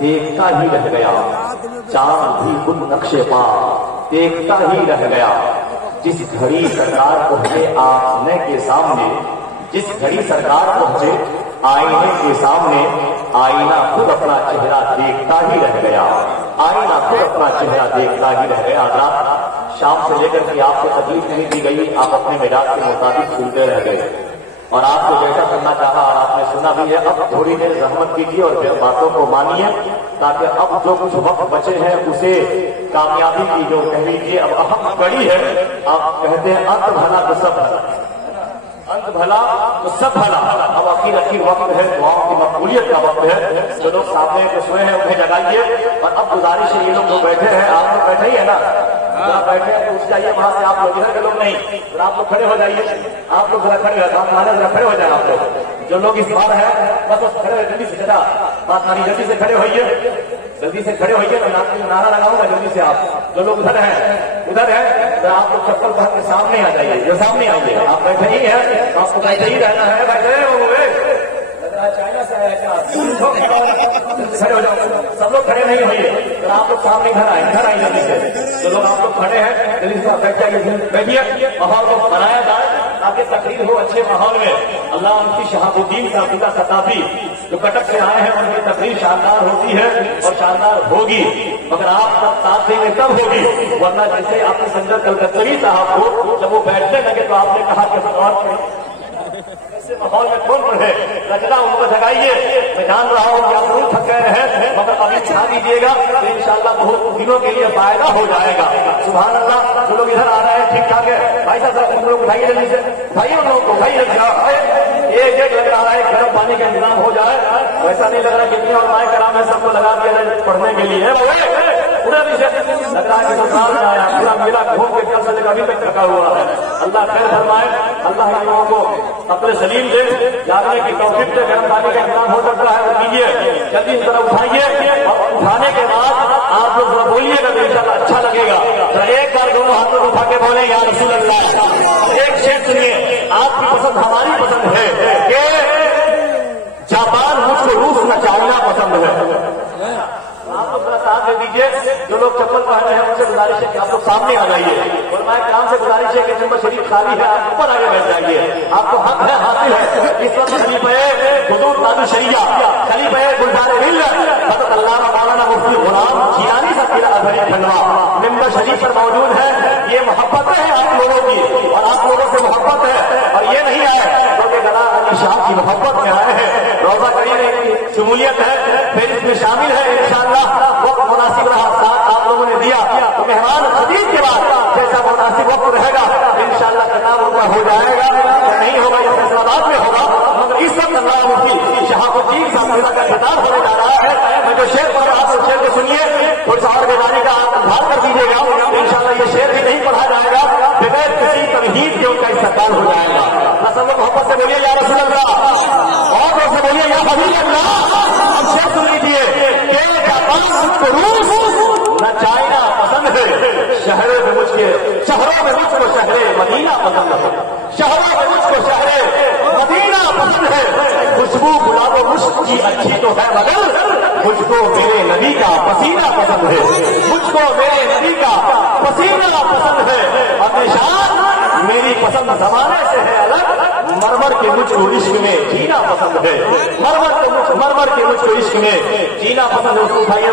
دیکھتا ہی رہ گیا، چاند بھی خود نقشے پا دیکھتا ہی رہ گیا۔ جس گھڑی سرکار پہنچے آئینے کے سامنے، جس گھڑی سرکار پہنچے آئینے کے سامنے، آئینہ خود اپنا چہرہ دیکھتا ہی رہ گیا، آئینہ خود اپنا چہرہ دیکھتا ہی رہ گیا۔ حضرات، شام سے لے کر کے آپ کو تکلیف نہیں دی گئی، آپ اپنے مزاج کے مطابق سنتے رہ گئے اور آپ کو جیسا کرنا چاہا اور آپ نے سنا بھی ہے۔ اب تھوڑی دیر زحمت کیجیے اور پھر باتوں کو مانیے، تاکہ اب جو کچھ وقت بچے ہیں اسے کامیابی کی جو کہہ لیجیے اب اہم کڑی ہے، آپ کہتے ہیں انت بھلا تو سب بھلا، انت بھلا تو سب بھلا۔ اب اخیر وقت ہے، دعاؤں کی مقبولیت کا وقت ہے۔ جو لوگ سامنے کے سوئے ہیں انہیں جگائیے، اور اب گزارش ہے یہ لوگ جو بیٹھے ہیں، آپ لوگ بیٹھے ہی ہے نا، جہاں بیٹھے ہیں پوچھ جائیے وہاں سے، آپ لوگ ادھر کے لوگ نہیں، آپ لوگ کھڑے ہو جائیے، آپ لوگ ذرا کھڑے ذرا کھڑے ہو جائیں۔ آپ لوگ جو لوگ اس بار ہیں بس کھڑے ہوئے، جلدی سے ذرا بات مانی، جلدی سے کھڑے ہوئیے، جلدی سے کھڑے ہوئیے، میں نعرہ لگاؤں گا جلدی سے۔ آپ جو لوگ ادھر ہیں آپ لوگ چپل پہن کے سامنے آ جائیے، جو سامنے آئیے، آپ بیٹھے ہی ہیں، آپ کو بیٹھے ہی رہنا ہے، بیٹھے ہوئے چائنا سے کھڑے ہو جاؤ، سب لوگ کھڑے نہیں ہوئیے، آپ لوگ سامنے گھر آئیں جلدی سے۔ جو لوگ آپ لوگ کھڑے ہیں جلدی سے بیٹھ جائیے، بیٹھیے، ماحول کو بنایا جائے تاکہ تقریر ہو اچھے ماحول میں۔ اللہ ان کی شہاب الدین صاحب خطابی جو کٹک سے آئے ہیں، ان کی تقریر شاندار ہوتی ہے اور شاندار ہوگی، مگر آپ سب ساتھ دیں گے تب ہوگی، ورنہ جیسے آپ نے سنجر کلکتری صاحب کو جب وہ بیٹھنے لگے تو آپ نے کہا کہ ایسے ماحول میں کون پڑھے، رچنا ان کو جگائیے۔ میں جان رہا ہوں کہ آپ ضرور تھک گئے ہیں، مگر ابھی چھا دیجیے گا تو انشاءاللہ بہت دنوں کے لیے فائدہ ہو جائے گا۔ سبحان اللہ، جو لوگ ادھر آ رہے ہیں ٹھیک ٹھاک ہے، بھائی صاحب ان لوگ اٹھائیے جلدی سے، بھائی ان لوگوں کو اٹھائیے، ایک لگ رہا ہے گرم پانی کا انتظام ہو جائے، ویسا نہیں لگ رہا کتنے اور مائیں کرام ہے سب کو لگا دیا جائے پڑھنے کے لیے، پورا بھی لگ رہا ہے کہ سال میں آیا پورا میرا گھوم کے کل سے ابھی تک تھکا ہوا ہے۔ اللہ خیر فرمائے، اللہ ہم لوگوں کو اپنے سلیم دے، جاگنے کی توفیق دے، گرم پانی کا انتظام ہو سکتا ہے وہ کیجیے، جلدی اس طرح اٹھائیے، اور اٹھانے کے بعد آپ لوگ ذرا بولیے گا تو انشاءاللہ اچھا لگے گا۔ ایک بار دونوں ہاتھوں کو اٹھا کے بولیں یا رسول اللہ۔ ایک شعر سنیے، آپ کی پسند ہماری پسند ہے کہ جاپان مجھ کو روس نہ چاہنا پسند ہے۔ آپ لوگ ذرا ساتھ دے دیجیے، جو لوگ چپل پہنے ہیں ان سے گزارش ہے کہ آپ لوگ سامنے آ جائیے، اور میں کرام سے گزارش ہے کہ نمبر شریف خالی ہے، آپ اوپر آگے بیٹھ جائیے، آپ کو حق ہے حاصل ہے۔ اس وقت خلیفہ حضور تاج الشریعہ، خلیفہ گلزار ملت حضرت علامہ مولانا مفتی غلام جیلانی صاحب کی ازہری کھنڈوا نمبر شریف پر موجود ہے۔ یہ محبت ہے آپ لوگوں کی، اور آپ لوگوں سے محبت ہے، اور یہ نہیں آئے کیونکہ غلام علی شاہ کی محبت میں آئے ہیں۔ روزہ کریم کی شمولیت ہے، پھر اس میں شامل ہے انشاءاللہ، وقت مناسب رہا ساتھ آپ لوگوں نے دیا، تو مہمان خدیج کے بعد جیسا مناسب وقت رہے گا انشاءاللہ کتاب ان کا ہو جائے گا یا نہیں ہوگا، یہ فیصلہ بعد میں ہوگا، مگر اس وقت اللہ مفتی شہاب الدین صاحب کا خطاب ہونے جا رہا ہے۔ میں جو شعر پڑھ رہا ہوں شعر کو سنیے، تھوڑا سا اور بیداری کا آپ اظہار کر دیجیے گا، انشاءاللہ یہ شعر بھی نہیں پڑھا جائے گا، بغیر کسی تمہید کے ان کا استقبال ہو جائے گا۔ بس ہم لوگ محبت سے بولیے یا رسول اللہ، اور سے بولیے یا حبیب اللہ۔ ہم شعر سن لیجیے کہ مجھ کو روس نہ چائنا پسند ہے، شہروں میں مجھ کو شہر مدینہ پسند ہے، شہروں میں مجھ کو شہر مدینہ پسند ہے۔ خوشبو گلاب و مشک کی اچھی تو ہے مگر مجھ کو میرے نبی کا پسینہ پسند ہے، مجھ کو میرے نبی کا پسینہ پسند ہے، اور نشان میری پسند زمانے سے ہے الگ، مرمر کے مجھ کو عشق میں جینا پسند ہے، مرمر کے مجھ کو عشق میں جینا پسند ہے۔ اس کو اٹھائیے